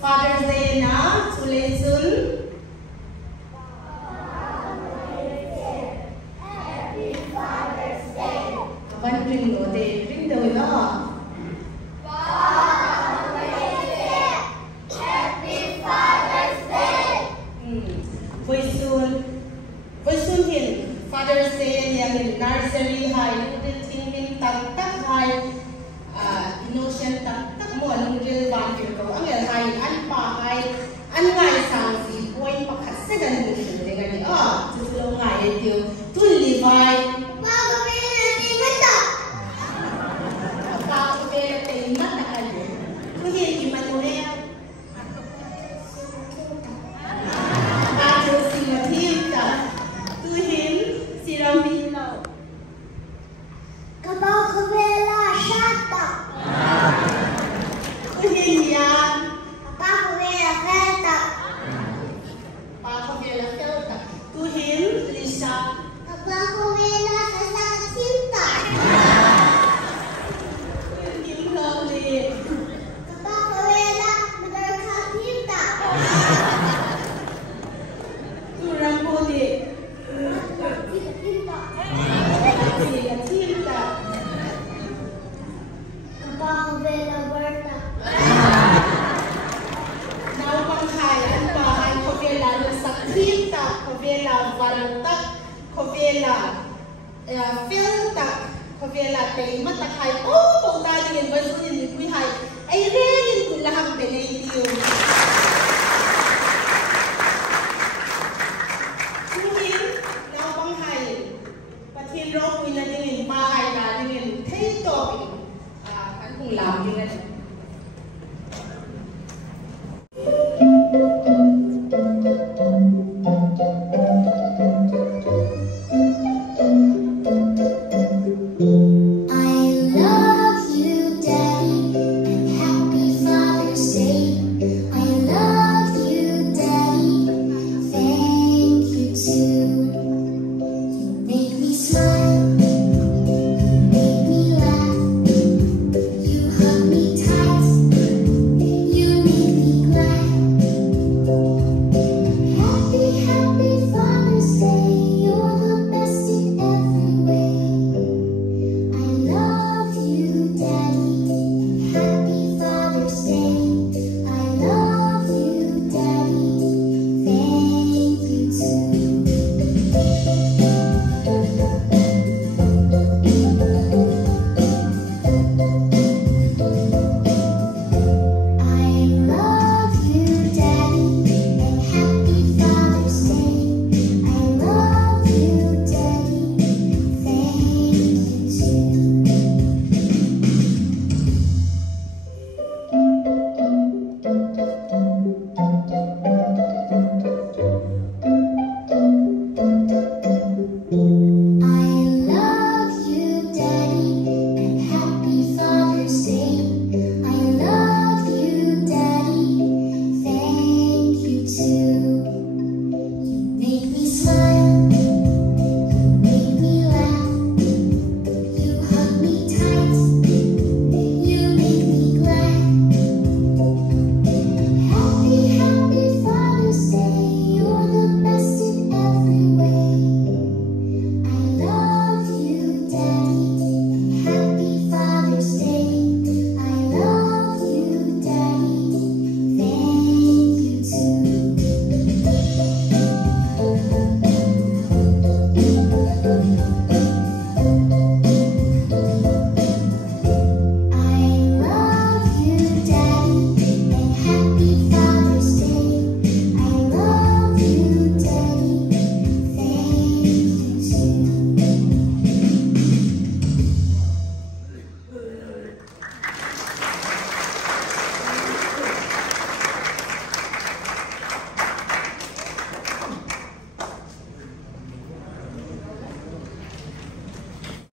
Father's Day na, sulay sun. Happy Father's Day. Kapan ring no de, ring daw na. Happy Father's Day. Voy sun hin Father's Day yang in nursery high, little thinking tak high, innocent tak mo anong real value ko. Ang high an pa high an ngai sang si boy pakat sa ganun siya dengan ni tutulong ngai ito tun Levi. Ay, rin, lahang benay